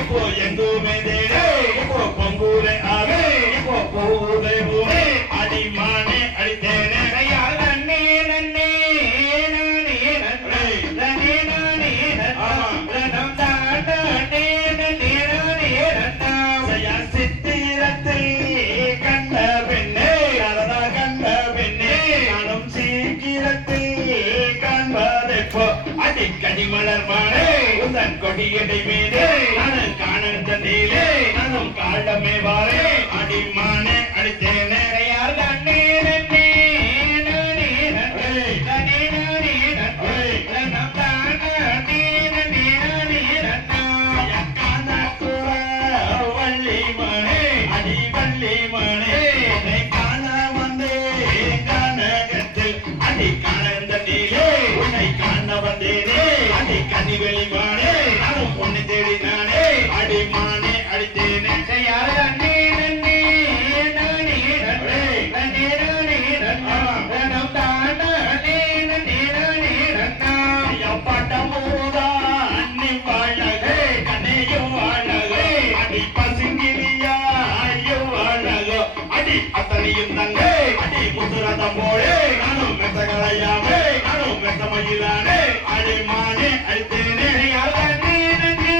இப்போ எங்குமே தேடே இப்போ பொங்கூரே ஆவே இப்போ போதே பூமே அடிமானே அடித்தேனே யார் நன்னே நன்னே நானே நன்னே நன்னே நானே நன்னம் தாண்டே நன்னே நானே நன்னா சயா சித்திரத்தில் கண்ட பெண்ணே அழகா கண்ட பெண்ணே நானும் சீக்கிரத்தில் காண்பதெப்போ அடிக்கடி மலர் மானே உந்தன் கொடியடை மீதே நானும் காணல் தண்ணீரே நானும் காலமே வாரே அடிமானே அடித்தேனே யார் நன்னே நன்னே நானே நன்னே நன்னே நானே நன்னே நன்னம் தாண்டே நன்னே நானே நன்னா காணாக்குற வள்ளி மணே அடி வள்ளி மணே உன்னை காண வந்தே கானகத்தில் அடி காணல் தண்ணீரே உன்னை காண வந்தேனே அடி கனிவெளி மானே நானும் பொண்ணு தேடி நானே அடிமானே அடித்தேனே யாரு நன்னே நன்னே நானே நன்னே நன்னே நானே நன்னா நன்னம் தாண்டே நன்னே நானே நன்னா பட்டமூதா அன்னி வாழகே கண்ணையும் வாழகே அடி பசுங்கிரியா ஐயோ வாழகோ அடி அத்தனையும் தங்கே அடி முத்துரதம் போலே நானும் மெத்த கலையாமே நானும் மெத்த மயிலானே அடிமானே அடித்தேனே யார் நன்னே நன்னே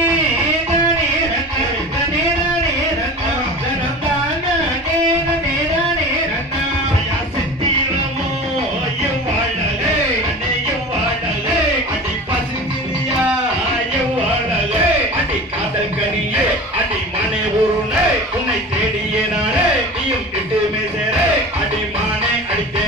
நானே நன்னே நன்னே நானே நன்னா நன்னம் தாண்டே நன்னே நானே நன்னா சித்திரமோ ஐயும் வாழலே அன்னையும் வாழலே அடி பசுங்கிரியா ஐயும் வாழலே அடி காதல் கனியே அடி மனே உருளே உன்னை தேடியே நானே நீயும் கிட்டுமே சேரே அடிமானே அடித்தே